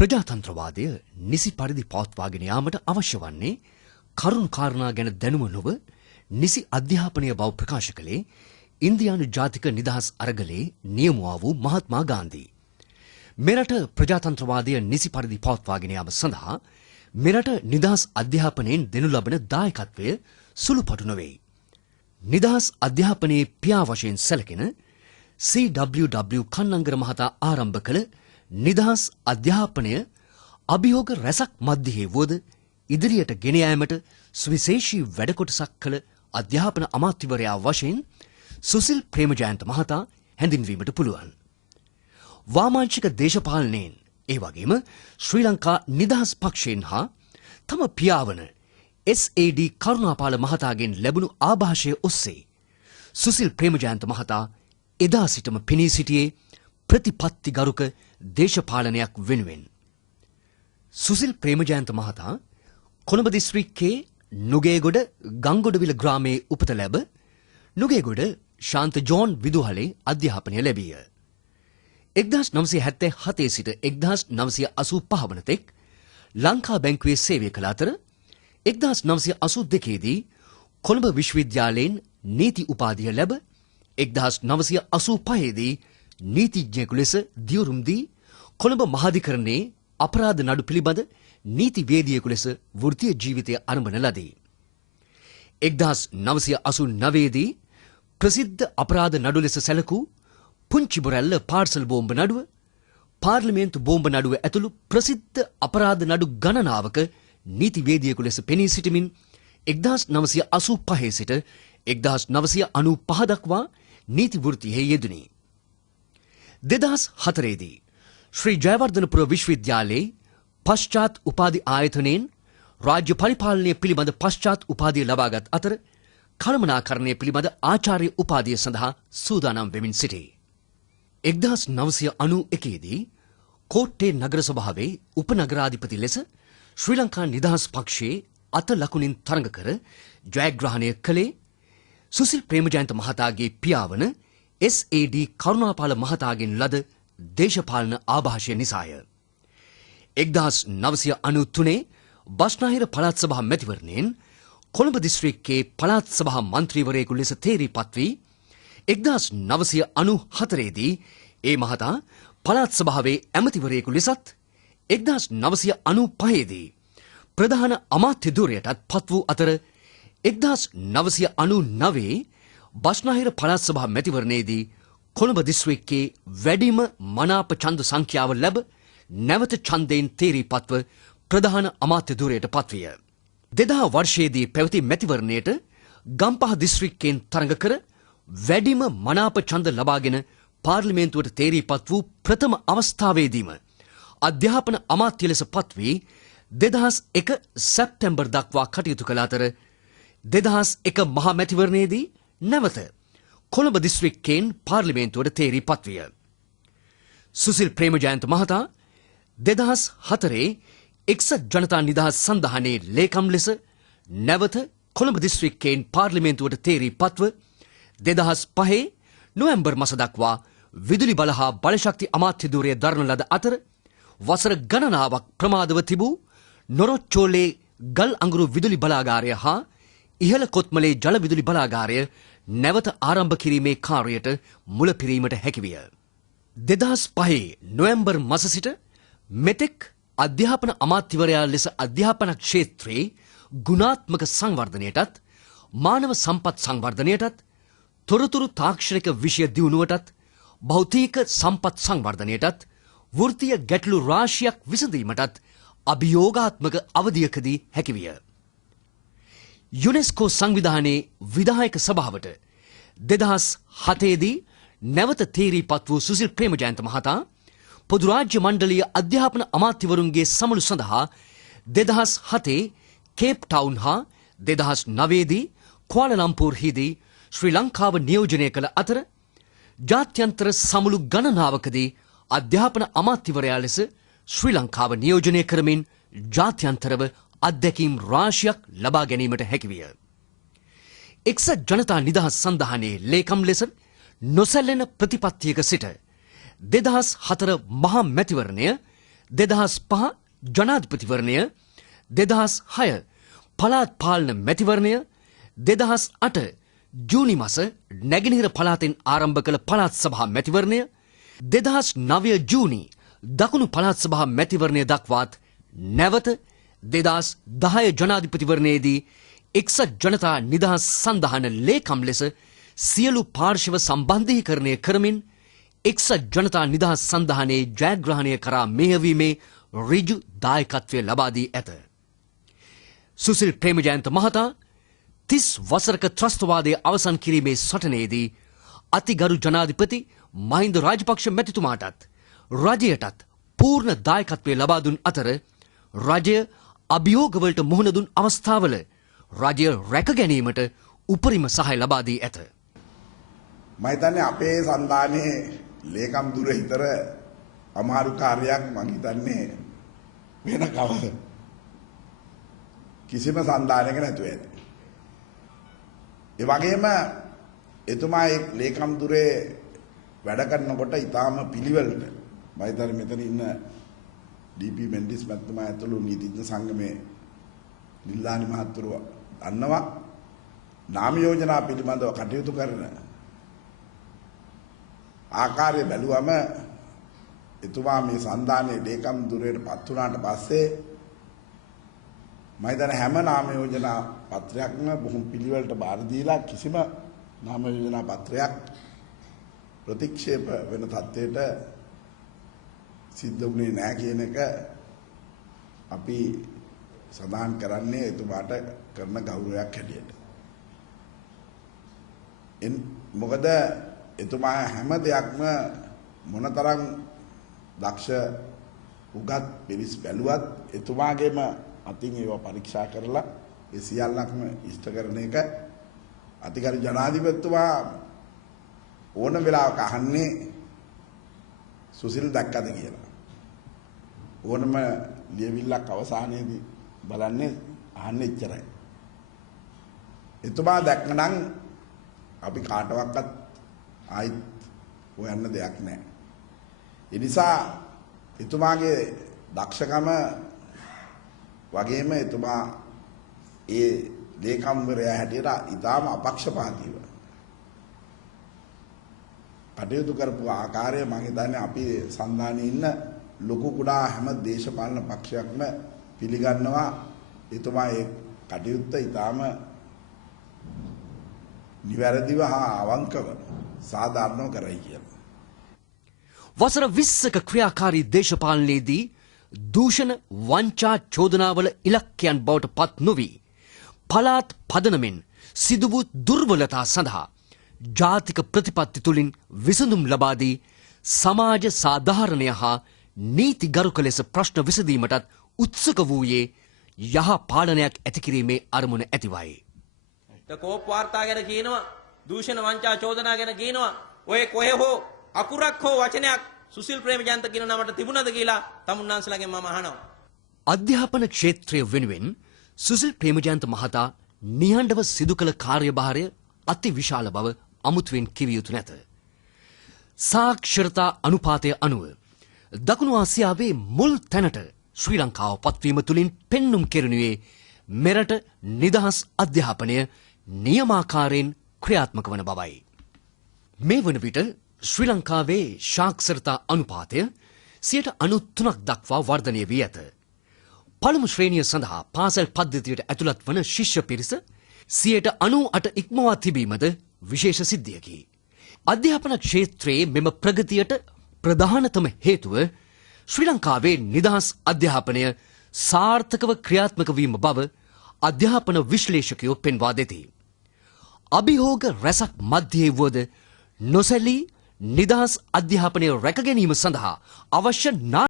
ප්‍රජාතන්ත්‍රවාදය නිසි පරිදි පවත්වාගෙන යාමට අවශ්‍ය වන්නේ කරුණු කාරණා ගැන දැනුම නොව නිසි අධ්‍යාපනය බව ප්‍රකාශ කළේ ඉන්දියානු ජාතික නිදහස් අරගලේ නියමුවා වූ මහත්මා ගාන්ධී. මෙරට ප්‍රජාතන්ත්‍රවාදය නිසි පරිදි පවත්වාගෙන යාම සඳහා මෙරට නිදහස් අධ්‍යාපනයෙන් දෙනු ලබන දායකත්වය සුළුපටු නොවේ. නිදහස් අධ්‍යාපනයේ පියා වශයෙන් සැලකෙන C.W. කන්නංගර මහතා ආරම්භ කළ නිදහස් අධ්‍යාපනය අභියෝග රැසක් මැද්දේ වුවද ඉදිරියට ගෙන යාමට සුවිශේෂී වැඩ කොටසක් කළ අධ්‍යාපන අමාත්‍යවරයා වශයෙන් සුසිල් ප්‍රේමජයන්ත මහතා හැඳින්වීමට පුළුවන්. වාමාංශික දේශපාලනයෙන් ඒ වගේම ශ්‍රී ලංකා නිදහස් පක්ෂයෙන් හා තම පියාවන S.A.D. කරුණාපාල මහතාගෙන් ලැබුණු ආభాෂය ඔස්සේ සුසිල් ප්‍රේමජයන්ත මහතා එදා සිටම පෙනී සිටියේ ප්‍රතිපත්තිගරුක දේශපාලනයක් වෙනුවෙන්. සුසිල් ප්‍රේමජයන්ත මහතා කොළඹ දිස්ත්‍රික්කයේ නුගේගොඩ ගංගොඩවිල ග්‍රාමයේ උපත ලැබ නුගේගොඩ ශාන්ත ජෝන් විදුහලේ අධ්‍යාපනය ලැබීය. 1977 සිට 1985 වන තෙක් ලංකා බැංකුවේ සේවය කළ අතර 1982 දී කොළඹ විශ්වවිද්‍යාලයෙන් නීති උපාධිය ලැබ 1985 දී නීතිඥයෙකු ලෙස දියුරුම් දී කොළඹ මහාධිකරණයේ අපරාධ නඩු පිළිබඳ නීතිවේදියෙකු ලෙස වෘත්තීය ජීවිතය ආරම්භන ලදී. 1989 දී ප්‍රසිද්ධ අපරාධ නඩු ලෙස සැලකූ පුංචි බොරැල්ල පාර්සල් බෝම්බ නඩුව, පාර්ලිමේන්තු බෝම්බ නඩුව ඇතුළු ප්‍රසිද්ධ අපරාධ නඩු ගණනාවක නීතිවේදියෙකු ලෙස පෙනී සිටමින් 1985 සිට 1995 දක්වා නීති වෘත්තියෙහි යෙදුණි. 2004 දී ශ්‍රී ජයවර්ධනපුර විශ්වවිද්‍යාලයේ පශ්චාත් උපාධි ආයතනයෙන් රාජ්‍ය පරිපාලනය පිළිබඳ පශ්චාත් උපාධිය ලබාගත් අතර කළමනාකරණය පිළිබඳ ආචාර්ය උපාධිය සඳහා සූදානම් වෙමින් සිටී. 1991 දී කෝට්ටේ නගර සභාවේ උපනගරාධිපති ලෙස ශ්‍රී ලංකා නිදහස් පක්ෂයේ අත ලකුණින් තරඟ කර ජයග්‍රහණය කළේ සුසිල් ප්‍රේමජයන්ත මහතාගේ පියාවන S.A.D. කරුණාපාල මහතාගෙන් ලද දේශපාලන ආభాෂය නිසාය. 1993 බස්නාහිර පළාත් සභා මැතිවරණයෙන් කොළඹ දිස්ත්‍රික්කයේ පළාත් සභා මන්ත්‍රීවරයෙකු ලෙස තේරීපත් වී 1994 දී ඒ මහතා පළාත් සභාවේ ඇමතිවරයෙකු ලෙසත් 1995 දී ප්‍රධාන අමාත්‍ය ධුරයටත් පත් වූ අතර 1999 බස්නාහිර පළාත් සභා මැතිවරණයේදී කොළඹ දිස්ත්‍රික්කයේ වැඩිම මනාප ඡන්ද සංඛ්‍යාව ලැබ නැවත ඡන්දයෙන් තේරීපත්ව ප්‍රධාන අමාත්‍ය ධුරයට පත්විය. 2000 වර්ෂයේදී පැවති මැතිවරණයට ගම්පහ දිස්ත්‍රික්කයෙන් තරඟ කර වැඩිම මනාප ඡන්ද ලබාගෙන පාර්ලිමේන්තුවට තේරීපත් වූ ප්‍රථම අවස්ථාවේදීම අධ්‍යාපන අමාත්‍ය ලෙස පත් වී 2001 සැප්තැම්බර් දක්වා කටයුතු කළ අතර 2001 මහා මැතිවරණයේදී නැවත කොළඹ දිස්ත්‍රික්කයෙන් පාර්ලිමේන්තුවට තේරීපත් විය. සුසිල් ප්‍රේමජයන්ත මහතා 2004 එක්සත් ජනතා නිදහස් සන්ධානයේ ලේකම් ලෙස නැවත කොළඹ දිස්ත්‍රික්කයෙන් පාර්ලිමේන්තුවට තේරීපත්ව 2005 නොවැම්බර් මාස දක්වා විදුලි බල හා බලශක්ති අමාත්‍ය ධුරය දරන ලද අතර වසර ගණනාවක් ප්‍රමාදව තිබූ නොරොච්චෝලේ ගල් අඟුරු විදුලි බලාගාරය හා ඉහළ කොත්මලේ ජල විදුලි බලාගාරය නැවත ආරම්භ කිරීමේ කාර්යයට මුල පිරීමට හැකිවිය. 2005 නොවැම්බර් මාස සිට මෙතෙක් අධ්‍යාපන අමාත්‍යවරයා ලෙස අධ්‍යාපන ක්ෂේත්‍රයේ ගුණාත්මක සංවර්ධනයටත් මානව සම්පත් සංවර්ධනයටත් තොරතුරු තාක්ෂණික විෂය දියුණුවටත් භෞතික සම්පත් සංවර්ධනයටත් වෘත්තීය ගැටලු රාශියක් විසඳීමටත් අභියෝගාත්මක අවධියකදී හැකිවිය. යුනෙස්කෝ සංවිධානයේ විධායක සභාවට 2007 දී නැවත තේරීපත් වූ සුසිල් ප්‍රේමජයන්ත මහතා පොදු රාජ්‍ය මණ්ඩලීය අධ්‍යාපන අමාත්‍යවරුන්ගේ සමුළු සඳහා 2007 කේප් ටවුන් හා 2009 දී කුවාලාලම්පූර්හිදී ශ්‍රී ලංකාව නියෝජනය කළ අතර ජාත්‍යන්තර සමුළු ගණනාවකදී අධ්‍යාපන අමාත්‍යවරයා ලෙස ශ්‍රී ලංකාව නියෝජනය කරමින් ජාත්‍යන්තරව අත්දැකීම් රාශියක් ලබා ගැනීමට හැකිවිය. එක්සත් ජනතා නිදහස් සන්ධානයේ ලේකම් ලෙස නොසැලෙන ප්‍රතිපත්තියක සිට 2004 මහා මැතිවරණය 2005 ජනාධිපතිවරණය, 2006 පළාත් පාලන මැතිවරණය, 2008 ජූනි මාස නැගෙනහිර පළාතෙන් ආරම්භ කළ පළාත් සභා මැතිවරණය, 2009 ජූනි දකුණු පළාත් සභා මැතිවරණය දක්වාත් නැවත 2010 ජනාධිපතිවරණයේදී එක්සත් ජනතා නිදහස් සන්ධාන ලේකම් ලෙස සියලු පාර්ශව සම්බන්ධීකරණය කරමින් එක්සත් ජනතා නිදහස් සන්ධානයේ ජයග්‍රහණය කරා මෙහෙයවීමේ ඍජු දායකත්වය ලබා දී ඇත. සුසිල් ප්‍රේමජයන්ත මහතා 30 වසරක ත්‍රස්තවාදයේ අවසන් කිරීමේ සටනේදී අතිගරු ජනාධිපති මහින්ද රාජපක්ෂ මැතිතුමාටත් රජයටත් පූර්ණ දායකත්වය ලබා දුන් අතර රජය අභියෝගවලට මුහුණ දුන් අවස්ථාවල රජය රැක ගැනීමට උපරිම සහාය ලබා දී ඇත. මම හිතන්නේ අපේ සන්ධානයේ ලේකම් දුර හිතර අමාරු කාර්යයක් මම හිතන්නේ වෙන කවද කිසිම සන්ධානයක නැතුව ඇති. ඒ වගේම එතුමා ඒ ලේකම් දුරේ වැඩ කරනකොට ඊටාම පිළිවෙලට මම හිතන්නේ මෙතන ඉන්න ඩී.පී. මෙන්ඩිස් මහත්මයා ඇතුළු නීතිඥ සංගමේ නිල්ලානි මහත්වරු දන්නවා නාම යෝජනා පිළිබඳව කටයුතු කරන ආකාරය බැලුවම එතුමා මේ සන්ධානයේ ලේකම් දුරේට පත් වුණාට පස්සේ මම හිතන්නේ හැම නාම යෝජනා පත්‍රයක්ම බොහොම පිළිවෙලට බාර දීලා කිසිම නාම යෝජනා පත්‍රයක් ප්‍රතික්ෂේප වෙන තත්ත්වයට සිද්ධ වුණේ නැහැ කියන එක අපි සඳහන් කරන්නේ එතුමාට කරන ගෞරවයක් හැටියට. මොකද එතුමා හැම දෙයක්ම මොනතරම් දක්ෂ උගත් පිරිස් බැලුවත් එතුමාගේම අතින් ඒවා පරීක්ෂා කරලා ඒ සියල්ලක්ම ඉෂ්ට කරන එක අතිගරු ජනාධිපතිතුමා ඕන වෙලාවක අහන්නේ සුසිල් දැක්කද කියලා. ඕනම ලියවිල්ලක් අවසානයේදී බලන්නේ අහන්නේ එච්චරයි. එතුමා දැක්කනම් අපි කාටවත් ආයිත් හොයන්න දෙයක් නැහැ. ඒ නිසා එතුමාගේ දක්ෂකම වගේම එතුමා ඒ ලේකම්වරයා හැටියට ඉතාම අපක්ෂපාතීව කටයුතු කරපු ආකාරය මම හිතන්නේ අපි සන්ධානයේ ඉන්න ලොකු කුඩා හැම දේශපාලන පක්ෂයක්ම පිළිගන්නවා එතුමා ඒ කටයුත්ත ඉතාම නිවැරදිව හා අවංකව සාධාරණව කරයි කියලා. වසර 20ක ක්‍රියාකාරී දේශපාලනයේදී දූෂණ වංචා චෝදනාවල ඉලක්කයන් බවට පත් නොවි පළාත් පදනමෙන් සිදු වූ දුර්වලතා සඳහා ජාතික ප්‍රතිපත්ති තුලින් විසඳුම් ලබා දී සමාජ සාධාරණය හා නීතිගරුක ලෙස ප්‍රශ්න විසඳීමටත් උත්සුක වූයේ යහ පාලනයක් ඇති කිරීමේ අරමුණ ඇතිවයි. කෝප් වාර්තා ගැන කියනවා දූෂණ වංචා චෝදනා ගැන කියනවා ඔය කොහේ හෝ අකුරක් හෝ වචනයක් සුසිල් ප්‍රේමජයන්ත කියන නමට තිබුණද කියලා තමුන්නාන්සලාගෙන් මම අහනවා. අධ්‍යාපන ක්ෂේත්‍රය වෙනුවෙන් සුසිල් ප්‍රේමජයන්ත මහතා නිහඬව සිදු කළ කාර්යභාරය අති විශාල බව අමුතුවෙන් කිව යුතු නැත. සාක්ෂරතා අනුපාතය අනුව දකුණු ආසියාවේ මුල් තැනට ශ්‍රී ලංකාව පත්වීම තුළින් පෙන්නුම් කෙරෙනුයේ මෙරට නිදහස් අධ්‍යාපනය නියමාකාරයෙන් ක්‍රියාත්මක වන බවයි. මේ වන විට ශ්‍රී ලංකාවේ සාක්ෂරතා අනුපාතය 93% දක්වා වර්ධනය වී ඇත. පළමු ශ්‍රේණිය සඳහා පාසල් පද්ධතියට ඇතුළත් වන ශිෂ්‍ය පිරිස 98% ඉක්මවා තිබීමද විශේෂ සිද්ධියකි. අධ්‍යාපන ක්ෂේත්‍රයේ මෙම ප්‍රගතියට ප්‍රධානතම හේතුව ශ්‍රී ලංකාවේ නිදහස් අධ්‍යාපනය සාර්ථකව ක්‍රියාත්මක වීම බව අධ්‍යාපන විශ්ලේෂකයෝ පෙන්වා දෙති. අභියෝග රැසක් මැද්දේ වුවද නොසැලී නිදහස් අධ්‍යාපනය රැක ගැනීම සඳහා අවශ්‍ය